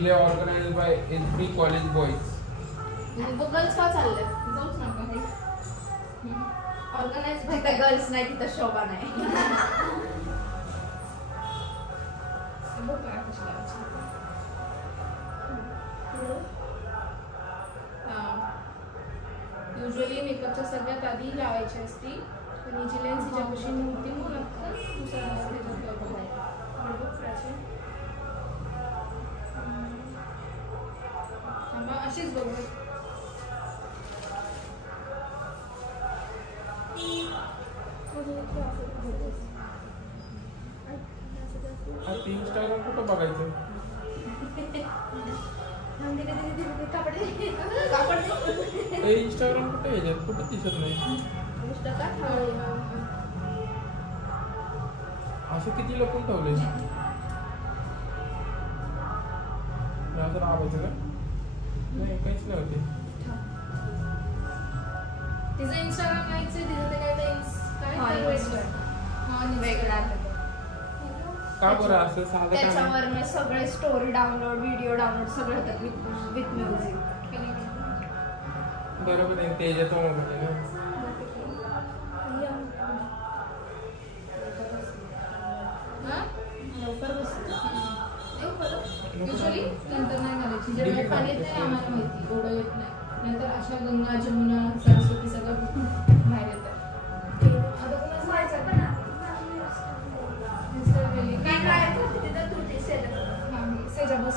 Relay organised by SB college boys. Girls का चालले जाऊच नका हे ऑर्गनाइज तिथं गर्ल्स नाही तिथं शोभा नाही. बघ काय कशी लावायची. युजली मेकअपच्या सगळ्यात आधी लावायची असती पण हिची लेन्स हिच्यापाशी नव्हती म्हणून आता दुसरा अशीच बघू. इंस्टाग्राम कुठं बघायचं. इंस्टाग्राम कुठे याच्यात कुठं दिसत नाही. असं किती लपून ठेवले. असं राहायचं का नाही काहीच नाही होते. तिचं इंस्टाग्राम नाहीच आहे. तिचं ते काय वेगळा का बरं असं साधं त्याच्यावर सगळे स्टोरी डाउनलोड व्हिडिओ डाउनलोड सगळं होतात विथ म्युझिक. बरोबर आहे त्याच्यात मोबाईल ना. युजली नंतर नाही घालायची. जेवढे पाणी येत नाही आम्हाला माहिती एवढं येत नाही. नंतर अशा गंगा जमुना सरस्वती सगळं बाहेर येतात. आता कोणाच व्हायचं पण सेजा बस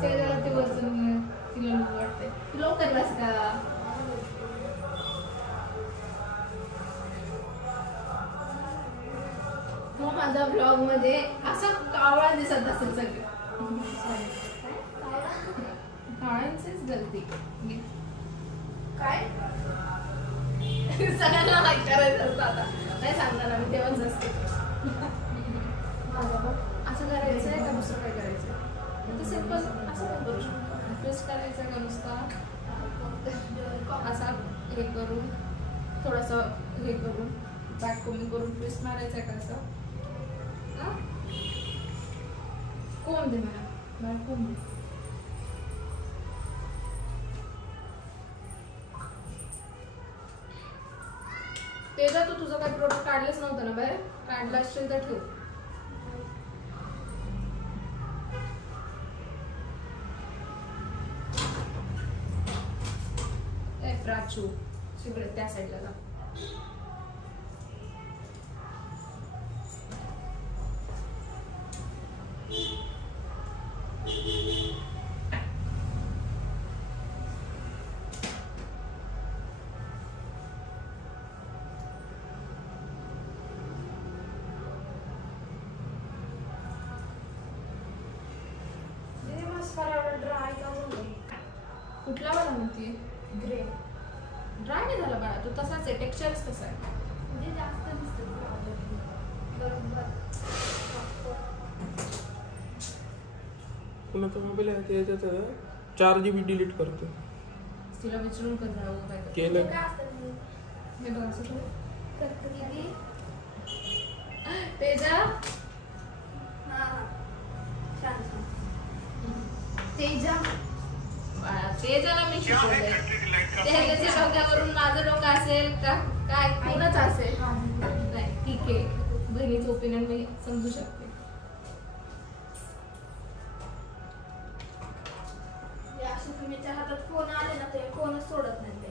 सेजाला ते वजन तिला लोक वाटते. लवकर बस का. मग माझ्या ब्लॉग मध्ये असा कावळा दिसत असेल सगळं. काळ्यांचीच गलती काय सगळ्यांना माहीत करायचं असतं. आता नाही सांगणार आम्ही तेव्हाच असते. असं करायचं आहे का दुसरं काय करायचं आहे. सिंपल असं पण करू शकतो. प्रेस करायचं का नुसता असा हे करून थोडंसं हे करून बॅक कोमिंग करून प्रेस मारायचं आहे का असं. कोण दे मला कोण दे. ते जर तू तुझं काही प्रोडक्ट काढलंच नव्हतं ना बाहेर काढलं असेल तर ठेव. प्राचू तिकडे त्या साईडला जा. कुठला वाला म्हणते. ग्रे ड्राय नाही झाला बाळा. तो तसाच आहे. टेक्स्चरच तसा आहे. म्हणजे जास्त दिसतं बरोबर. कुणाचा मोबाईल आहे त्याच्यात 4 GB डिलीट करतो. तिला विचारून कर जाऊ काय केलं काय असतं मी बघ असं ठेव. किती तेजा तेजा तेजाला मी शिकवलंय. तेजाच्या डोक्यावरून माझं डोकं असेल का काय कोणच असेल नाही. ठीक आहे बहिणीचं ओपिनियन मी समजू शकते. तुम्हीच्या हातात फोन आले ना ते फोनच सोडत नाही ते.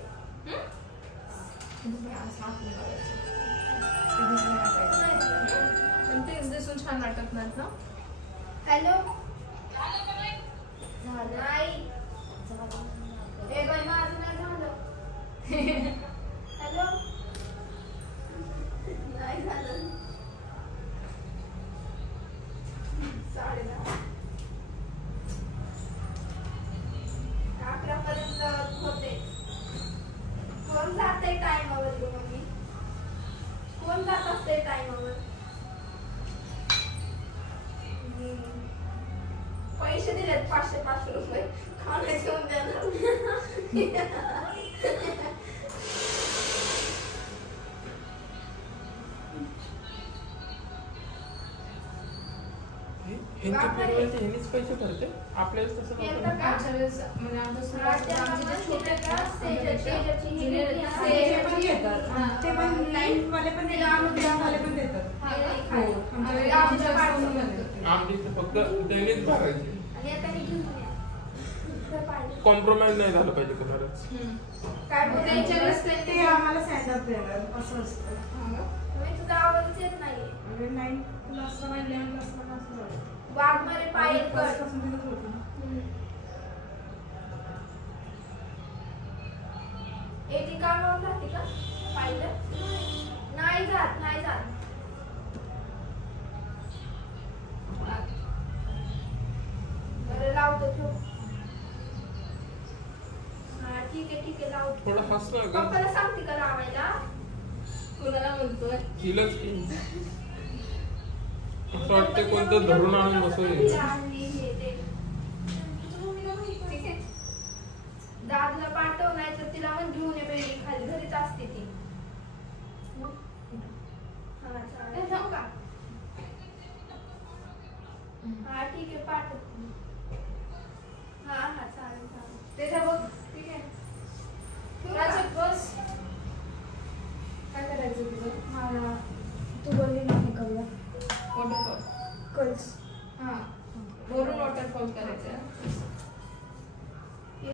तेच दिसून छान वाटत नाही ना. हॅलो नाही ए बाई माझं नाही झालं. हॅलो नाही झालं. 11 पर्यंत होते. कोण जाते टाइमावर मम्मी. कोण जात असते टाइमावर. पैसे दिलेत 500 रुपये खाणे घेऊन देणार. ह्यांचे पेरवायचे ह्यांनीच पैसे भरते आपल्याला तसं नव्हतं. आमच्या वेळेस म्हणजे आमच्या स्कूल आमचे जे छोटे आहेत ना, junior आहेत ना, ते पण घेतात. ते पण लाईन वाले पण देतात, अनुदान वाले पण देतात. आमच्या स्कूलमध्ये. आमच्या इथे फक्त त्यांनीच भरायचे. कॉम्प्रोमाइज नाही झालं पाहिजे कोणालाच. काय त्यांच्या वेळेस ते आम्हाला सँडअप देणार असं असतं. तुझा आवाजच येत नाही. म्हणजे 9 क्लासला नाही 11 क्लासला असं वाघमारे पायल कर. पासून तिथंच होतं ना. ती कामावर जाते का पाहिलं नाही जात नाही जात. बरं लावतो ठेव. हा ठीक आहे लावतो. थोडं हसणार का पप्पाला सांगते का लावायला. कुणाला म्हणतोय हिलच की असं वाटतं कोणतं धरून आणून बसवले. दादूला पाठव नाही तर तिला पण घेऊन ये बेडी खाली घरीच असते ती. हा चालेल जाऊ का. हा ठीक आहे पाठव. हा चालेल ते बघ ठीक आहे. राजक बस काय करायचं तुझं? मला तू बोलली ना हे करूया वॉटरफॉल कर्ल्स.